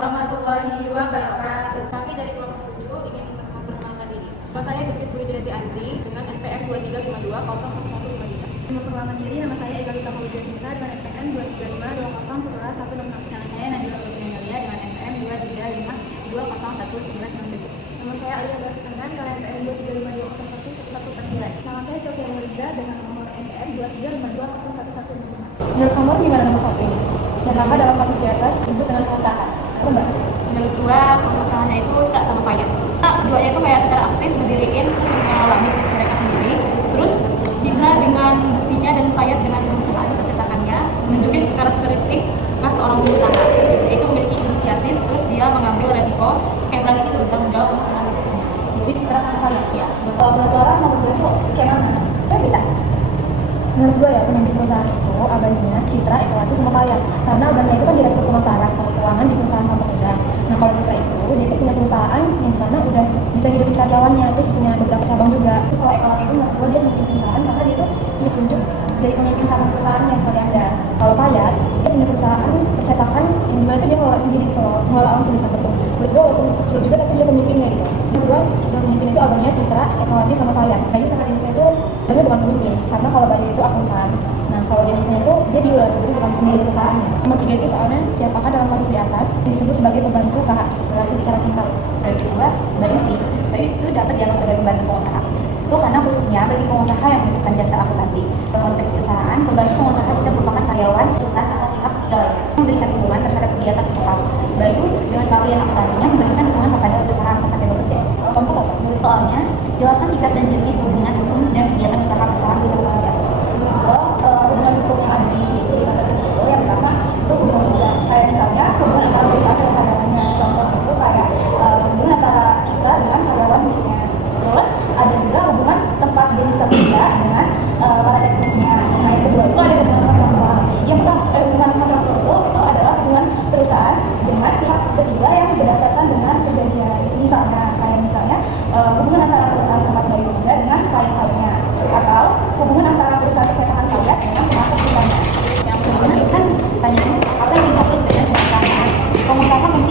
warahmatullahi wabarakatuh. Kami dari kelompok 7 ingin memperkenalkan diri. Nama saya Bukis Budi Jati Andri dengan NPM 2352011153. Memperkenalkan diri, nama saya Ega Lita Fauzia Nisa dengan NPM 235201111. Nama saya Nadila Fauzia dengan NPM 235201167. Nama saya Alia Berkesanan dengan NPM 235201111. Nama saya Sofia Murza dengan nomor NPM 235201115. Menurut kamu gimana nomor 1 ini? Siapa dalam kasus di atas disebut dengan pengusaha? Apa Mbak? Menurut gua pengusahanya itu Cak sama Payat. Duanya itu kayak secara aktif berdiriin terus mengelola bisnis mereka sendiri. Terus Citra dengan buktinya dan Payat dengan perusahaan percetakannya menunjukkan karakteristik khas seorang pengusaha, yaitu memiliki inisiatif, terus dia mengambil resiko kayak berani itu bertanggung jawab untuk mengambil bisnisnya. Jadi Citra sama Payat? Ya. Kalau menurut orang nomor 2 itu kayak mana? Saya bisa. Menurut gue ya, pemimpin perusahaan itu abangnya Citra, Ekawati, sama Payat. Karena abangnya itu kan direktur pemasaran sama keuangan di perusahaan Pampang. Nah kalau Citra itu, dia itu punya perusahaan yang mana udah bisa hidupin karyawannya, terus punya beberapa cabang juga. Terus kalau Ekawati itu menurut gue dia punya perusahaan karena dia itu ditunjuk dari pemimpin cabang perusahaannya yang paling ada. Kalau Payat, dia punya perusahaan percetakan yang dimana itu dia ngelola sendiri gitu loh, ngelola alam sendiri betul. Menurut gue walaupun kecil juga tapi dia pemimpinnya gitu. Menurut gue pemimpin itu abangnya Citra, Ekawati, sama Payat. Jadi sama Denisa itu sebenarnya bukan pemimpin, karena kalau Bayu itu akuntan. Nah kalau Denisa itu dia dealer, jadi bukan pemilik perusahaannya. Nomor 3 itu soalnya siapakah dalam kasus di atas disebut sebagai pembantu KH, relasi bicara singkat. Dari kedua, Bayu sih. Bayu itu dapat dianggap sebagai pembantu pengusaha. Itu karena khususnya bagi pengusaha yang membutuhkan jasa akuntansi. Dalam konteks perusahaan, pembantu pengusaha bisa merupakan karyawan, konsultan, atau pihak ketiga lainnya yang memberikan dukungan terhadap kegiatan usaha. Bayu dengan keahlian akuntansinya memberikan dukungan kepada perusahaan tempat dia bekerja. Soal keempat apa? Soalnya, jelaskan sikat dan jenis hubungan hukum dan kegiatan usaha perusahaan di sebuah sejarah. Menurut gue hubungan hukum yang ada di cerita tersebut itu yang pertama itu hubungan kerja. Kayak misalnya hubungan antara perusahaan dan karyawannya. Contoh itu kayak hubungan antara Citra dengan karyawan miliknya. Terus ada juga hubungan tempat Denisa kerja dengan para teknisnya. Nah yang kedua itu ada hubungan kontraktual. Yang pertama hubungan kontraktual itu adalah hubungan perusahaan dengan pihak ketiga yang berdasarkan dengan perjanjian. Misalnya hubungan antara perusahaan tempat Bayu kerja dengan klien-kliennya, atau hubungan antara perusahaan percetakan Payat dengan pemasok perusahaan. Yang kedua kan tanya apa yang dimaksud dengan pengusaha? Pengusaha mungkin